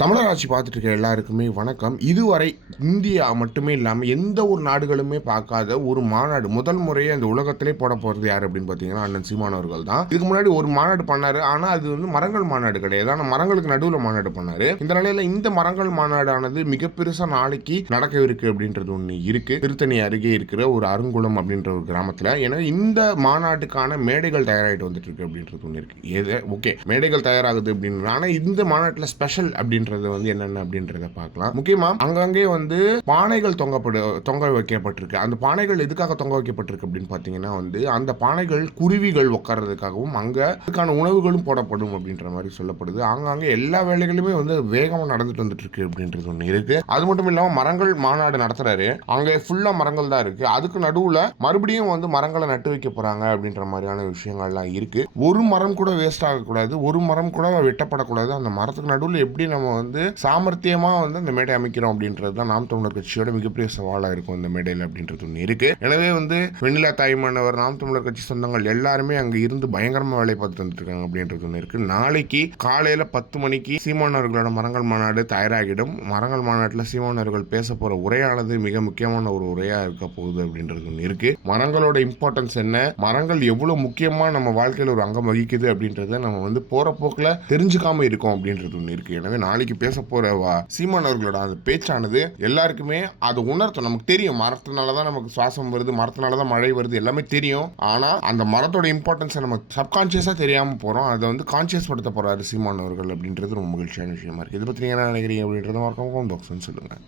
தமிழர் ஆட்சி பார்த்துட்டு இருக்க எல்லாருக்குமே வணக்கம். இதுவரை இந்தியா மட்டுமே இல்லாமல் எந்த ஒரு நாடுகளுமே பார்க்காத ஒரு மாநாடு முதல் முறையே அந்த உலகத்திலே போட போகிறது யார் அப்படின்னு பார்த்தீங்கன்னா அண்ணன் சீமான் அவர்கள் தான். இதுக்கு முன்னாடி ஒரு மாநாடு பண்ணார். ஆனால் அது வந்து மரங்கள் மாநாடு கிடையாது. ஆனால் மரங்களுக்கு நடுவில் மாநாடு பண்ணார். இந்த நிலையில இந்த மரங்கள் மாநாடானது மிக பெருசாக நாளைக்கு நடக்கவிருக்கு அப்படின்றது ஒன்று இருக்குது திருத்தணி அருகே இருக்கிற ஒரு அருங்குளம் அப்படின்ற ஒரு கிராமத்தில். ஏன்னா இந்த மாநாட்டுக்கான மேடைகள் தயாராகிட்டு வந்துட்டு இருக்கு அப்படின்றது ஒன்று இருக்குது எது? ஓகே மேடைகள் தயாராகுது அப்படின்னு. ஆனால் இந்த மாநாட்டில் ஸ்பெஷல் அப்படின்றது வந்து என்னென்ன அப்படின்றத பார்க்கலாம். முக்கியமா அங்கங்கே வந்து பானைகள் தொங்கப்படு தொங்க வைக்கப்பட்டிருக்கு. அந்த பானைகள் எதுக்காக தொங்க வைக்கப்பட்டிருக்கு அப்படின்னு பார்த்தீங்கன்னா வந்து அந்த பானைகள் குருவிகள் உட்கார்றதுக்காகவும் அங்கே அதுக்கான உணவுகளும் போடப்படும் அப்படின்ற மாதிரி சொல்லப்படுது. ஆங்காங்கே எல்லா வேலைகளுமே வந்து வேகமாக நடந்துட்டு வந்துட்டு இருக்கு அப்படின்றது ஒன்று இருக்கு. அது மட்டும் இல்லாமல் மரங்கள் மாநாடு நடத்துறாரு. அங்கே ஃபுல்லாக மரங்கள் தான் இருக்கு. அதுக்கு நடுவில் மறுபடியும் வந்து மரங்களை நட்டு வைக்க போறாங்க அப்படின்ற மாதிரியான விஷயங்கள்லாம் இருக்கு. ஒரு மரம் கூட வேஸ்ட் ஆகக்கூடாது. ஒரு மரம் கூட வெட்டப்படக்கூடாது. அந்த மரத்துக்கு நடுவில் எப்படி நம்ம வந்து சாமர்த்தியமாக வந்து அந்த மேடை அமைக்கிறோம் அப்படின்றது தான் நாம் தமிழர் கட்சியோட மிகப்பெரிய சவாலாக இருக்கும் இந்த மேடையில் அப்படின்றது ஒன்று இருக்கு. எனவே வந்து வெண்ணிலா தாய்மானவர் நாம் தமிழர் கட்சி சொந்தங்கள் எல்லாருமே அங்கே இருந்து பயங்கரமாக வேலை பார்த்துட்டு வந்துருக்காங்க அப்படின்றது ஒன்று இருக்கு. நாளைக்கு காலையில் பத்து மணிக்கு சீமானவர்களோட மரங்கள் மாநாடு தயாராகிடும். மரங்கள் மாநாட்டில் சீமானவர்கள் பேச போகிற உரையானது மிக முக்கியமான ஒரு உரையாக இருக்க போகுது அப்படின்றது ஒன்று இருக்கு. மரங்களோட இம்பார்ட்டன்ஸ் என்ன? மரங்கள் எவ்வளோ முக்கியமாக நம்ம வாழ்க்கையில் ஒரு அங்கம் வகிக்குது அப்படின்றத நம்ம வந்து போகிற போக்கில் தெரிஞ்சுக்காம இருக்கோம் அப்படின்றது ஒன்று இருக்கு. எனவே நாளைக்கு பேச போற சீமானவர்களோட சீமான் அவர்களோட அந்த பேச்சானது எல்லாருக்குமே அது உணர்த்தும். நமக்கு தெரியும். மரத்தினால தான் நமக்கு சுவாசம் வருது மரத்தினால தான் மழை வருது எல்லாமே தெரியும். ஆனால் அந்த மரத்தோட இம்பார்ட்டன்ஸை நம்ம சப்கான்ஷியஸாக தெரியாமல் போகிறோம் அதை வந்து கான்சியஸ் படுத்த போகிறாரு சீமான் அவர்கள் அப்படின்றது ரொம்ப மகிழ்ச்சியான விஷயமா இருக்கு. இதை பற்றி என்ன நினைக்கிறீங்க அப்படின்றத மறக்காம சொல்லுங்கள்